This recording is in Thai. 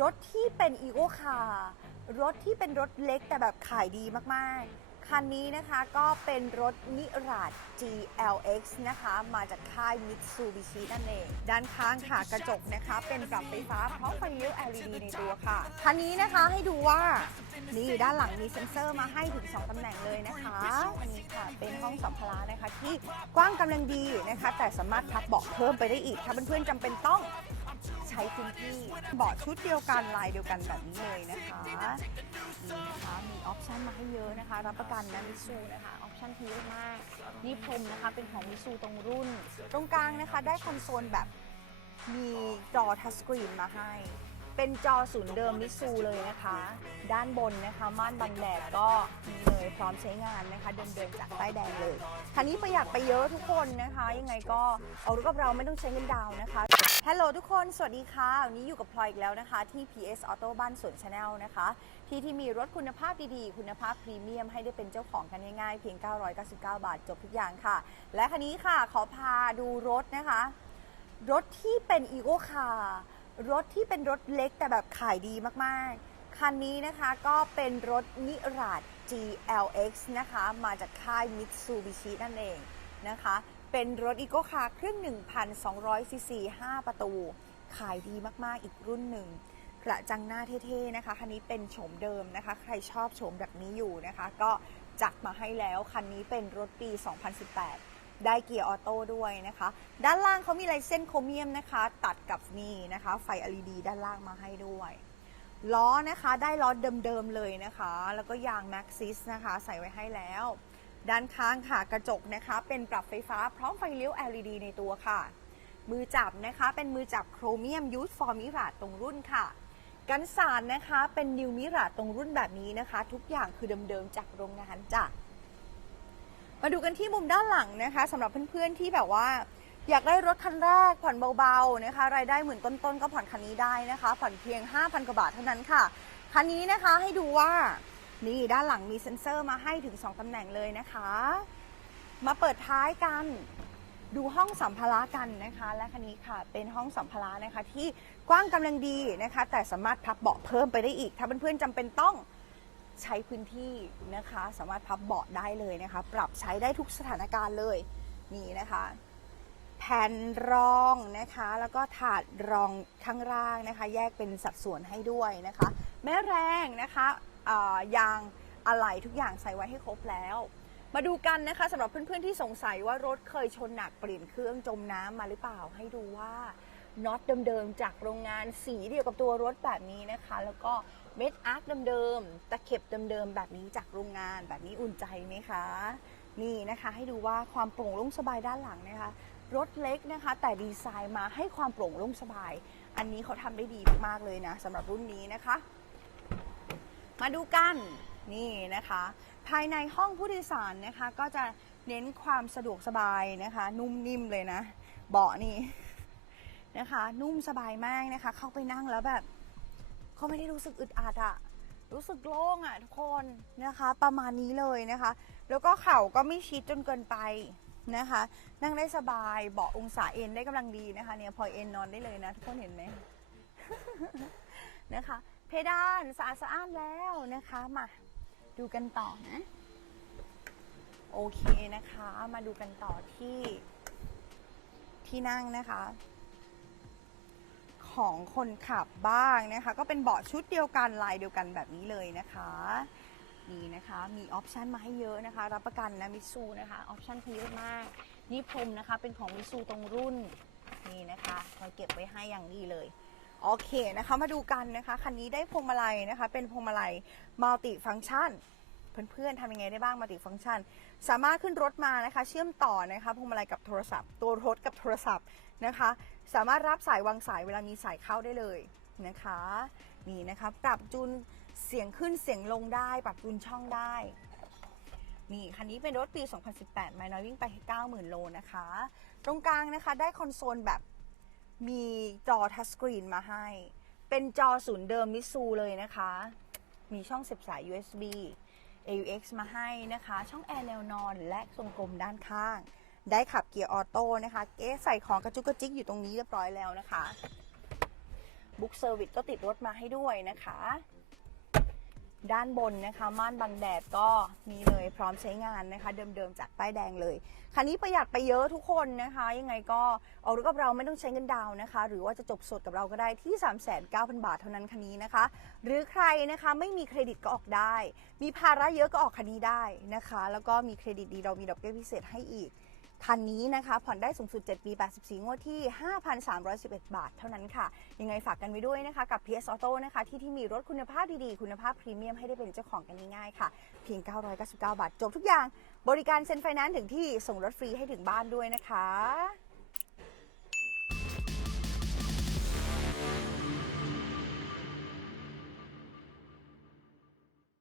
รถที่เป็นอีโ c คาร์รถที่เป็นรถเล็กแต่แบบขายดีมากๆ คันนี้นะคะก็เป็นรถนิราด GLX นะคะ มาจากค่าย Mitsubishi นั่นเอง ด้านข้างค่ะกระจกนะคะ เป็นปรับไฟฟ้าพร้อมไฟเลี้ยว LED ในตัวค่ะ คันนี้นะคะให้ดูว่า นี่ด้านหลังมีเซ็นเซอร์มาให้ถึง 2ตำแหน่งเลยนะคะอันนี้ค่ะเป็นห้องสัมภาระนะคะที่กว้างกำลังดีนะคะ แต่สามารถพับเบาะเพิ่มไปได้อีก ถ้าเพื่อนๆจำเป็นต้องใช้พื้นที่เบาะชุดเดียวกันลายเดียวกันแบบนี้เลยนะคะนี่นะคะมีออปชันมาให้เยอะนะคะ รับประกันนะมิซูนะคะออปชันที่เยอะมากนี่พรมนะคะเป็นของมิซูตรงรุ่น ตรงกลางนะคะได้คอนโซลแบบมีจอทัชสกรีนมาให้ เป็นจอศูนย์เดิมมิซูเลยนะคะ ด้านบนนะคะม่านบังแดดก็มีเลยพร้อมใช้งานนะคะ เดิมๆจากป้แดงเลยคันนี้ประหยัดไปเยอะทุกคนนะคะ ยังไงก็เอารถกับเราไม่ต้องใช้เงินดาวนะคะ ฮัลโหลทุกคน สวัสดีค่ะ วันนี้อยู่กับพลอยอีกแล้วนะคะ ที่ PS Auto บ้านสวนชาแนลนะคะ ที่ที่มีรถคุณภาพดีๆ คุณภาพพรีเมียมให้ได้เป็นเจ้าของกันง่ายๆ เพียง 999 บาท จบทุกอย่างค่ะ และคันนี้ค่ะ ขอพาดูรถนะคะ รถที่เป็นอีโ c คาร์รถที่เป็นรถเล็กแต่แบบขายดีมากๆ คันนี้นะคะก็เป็นรถนิราด GLX นะคะ มาจากค่าย Mitsubishi นั่นเองนะคะ เป็นรถอีโ c คาร์เครื่อง 1,200ซีซี5ประตู ขายดีมากๆอีกรุ่นหนึ่งกระจังหน้าเท่ๆนะคะ คันนี้เป็นโฉมเดิมนะคะ ใครชอบโฉมแบบนี้อยู่นะคะ ก็จัดมาให้แล้วคันนี้เป็นรถปี 2018 ได้เกียร์ออโต้ด้วยนะคะ ด้านล่างเขามีลายเส้นโครเมียมนะคะ ตัดกับนี่นะคะ ไฟ LED ด้านล่างมาให้ด้วยล้อนะคะได้ล้อเดิมๆเลยนะคะ แล้วก็ยาง Maxxis นะคะ ใส่ไว้ให้แล้ว ด้านข้างค่ะกระจกนะคะ เป็นปรับไฟฟ้าพร้อมไฟเลี้ยว LED ในตัวค่ะ มือจับนะคะเป็นมือจับโครเมียมยูสฟอร์มิราตรงรุ่นค่ะ กันสารนะคะเป็นนิวมิราตรงรุ่นแบบนี้นะคะ ทุกอย่างคือเดิมๆจากโรงงานจ้ะมาดูกันที่มุมด้านหลังนะคะสำหรับเพื่อนๆที่แบบว่าอยากได้รถคันแรกผ่อนเบาๆนะคะ รายได้หมื่นต้นๆก็ผ่อนคันนี้ได้นะคะ ผ่อนเพียง 5,000กว่าบาทเท่านั้นค่ะ คันนี้นะคะให้ดูว่า นี่ด้านหลังมีเซ็นเซอร์มาให้ถึง 2ตำแหน่งเลยนะคะ มาเปิดท้ายกันดูห้องสัมภาระกันนะคะ และคันนี้ค่ะเป็นห้องสัมภาระนะคะที่กว้างกำลังดีนะคะ แต่สามารถพับเบาะเพิ่มไปได้อีก ถ้าเพื่อนๆจำเป็นต้องใช้พื้นที่นะคะ สามารถพับเบาะได้เลยนะคะ ปรับใช้ได้ทุกสถานการณ์เลยนี่นะคะ แผ่นรองนะคะ แล้วก็ถาดรองข้างล่างนะคะ แยกเป็นสัดส่วนให้ด้วยนะคะ แม่แรงนะคะยางอะไหล่ทุกอย่างใส่ไว้ให้ครบแล้ว มาดูกันนะคะสำหรับเพื่อนๆที่สงสัยว่ารถเคยชนหนักเปลี่ยนเครื่องจมน้ำมาหรือเปล่าให้ดูว่าน็อตเดิมๆจากโรงงานสีเดียวกับตัวรถแบบนี้นะคะ แล้วก็เม็ดอาร์คเดิมๆตะเข็บเดิมๆแบบนี้จากโรงงานแบบนี้อุ่นใจไหมคะ นี่นะคะให้ดูว่าความโปร่งโล่งสบายด้านหลังนะคะ รถเล็กนะคะ แต่ดีไซน์มาให้ความโปร่งโล่งสบาย อันนี้เขาทำได้ดีมากๆเลยนะสำหรับรุ่นนี้นะคะ มาดูกันนี่นะคะ ภายในห้องผู้โดยสารนะคะ ก็จะเน้นความสะดวกสบายนะคะ นุ่มนิ่มเลยนะ เบาะนี่นะคะ นุ่มสบายมากนะคะ เข้าไปนั่งแล้วแบบเขาไม่ได้รู้สึกอึดอัดอะรู้สึกโล่งอะทุกคนนะคะ ประมาณนี้เลยนะคะ แล้วก็เข่าก็ไม่ชิดจนเกินไป นะคะ นั่งได้สบายเบาะองศาเอ็นได้กำลังดีนะคะ เนี่ยพอเอ็นนอนได้เลยนะ ทุกคนเห็นไหมนะคะ เพดานสะอาดสะอ้านแล้วนะคะมาดูกันต่อนะโอเคนะคะ มาดูกันต่อที่ที่นั่งนะคะ ของคนขับบ้างนะคะ ก็เป็นเบาะชุดเดียวกันลายเดียวกันแบบนี้เลยนะคะ นี่นะคะ มีออปชันมาให้เยอะนะคะ รับประกันนะมิซูนะคะออปชันคือเยอะมาก นี่พรมนะคะเป็นของมิซูตรงรุ่นนี่นะคะเราเก็บไว้ให้อย่างดีเลยโอเคนะคะมาดูกันนะคะคันนี้ได้พวงมาลัยนะคะ เป็นพวงมาลัยมัลติฟัง c t ชันเพื่อนๆทำยังไงได้บ้างมัลติฟัง c t ชัน สามารถขึ้นรถมานะคะ เชื่อมต่อนะคะพวงมาลัยกับโทรศัพท์ ตัวรถกับโทรศัพท์นะคะ สามารถรับสายวางสายเวลามีสายเข้าได้เลยนะคะนี่นะคะปรับจูน เสียงขึ้นเสียงลงได้ ปรับจูนช่องได้ นี่คันนี้เป็นรถปี 2018 ไม่น้อยวิ่งไป 90,000 โลนะคะ ตรงกลางนะคะได้คอนโซลแบบมีจอทัชสกรีนมาให้ เป็นจอศูนย์เดิมมิซูเลยนะคะ มีช่องเสียบสาย USB AUX มาให้นะคะ ช่องแอร์แนวนอนและทรงกลมด้านข้าง ได้ขับเกียร์ออโต้นะคะ เก๊ใส่ของกระจุกกระจิกอยู่ตรงนี้เรียบร้อยแล้วนะคะ บุ๊กเซอร์วิสก็ติดรถมาให้ด้วยนะคะ ด้านบนนะคะม่านบังแดดก็มีเลยพร้อมใช้งานนะคะ เดิมๆจากป้ายแดงเลย คันนี้ประหยัดไปเยอะทุกคนนะคะ ยังไงก็เอารถกับเราไม่ต้องใช้เงินดาวนะคะ หรือว่าจะจบสดกับเราก็ได้ที่ 3,900บาทเท่านั้นคันนี้นะคะ หรือใครนะคะไม่มีเครดิตก็ออกได้ มีภาระเยอะก็ออกคันนี้ได้นะคะ แล้วก็มีเครดิตดีเรามีดอกเบี้ยพิเศษให้อีก คันนี้นะคะผ่อนได้สูงสุด 7 ปี 84 งวดที่ 5,311 บาทเท่านั้นค่ะ ยังไงฝากกันไว้ด้วยนะคะ กับ PS Auto นะคะ ที่ที่มีรถคุณภาพดีๆ คุณภาพพรีเมียมให้ได้เป็นเจ้าของกันง่ายๆค่ะ เพียง 999 บาท จบทุกอย่าง บริการเซ็นไฟแนนซ์ถึงที่ส่งรถฟรีให้ถึงบ้านด้วยนะคะ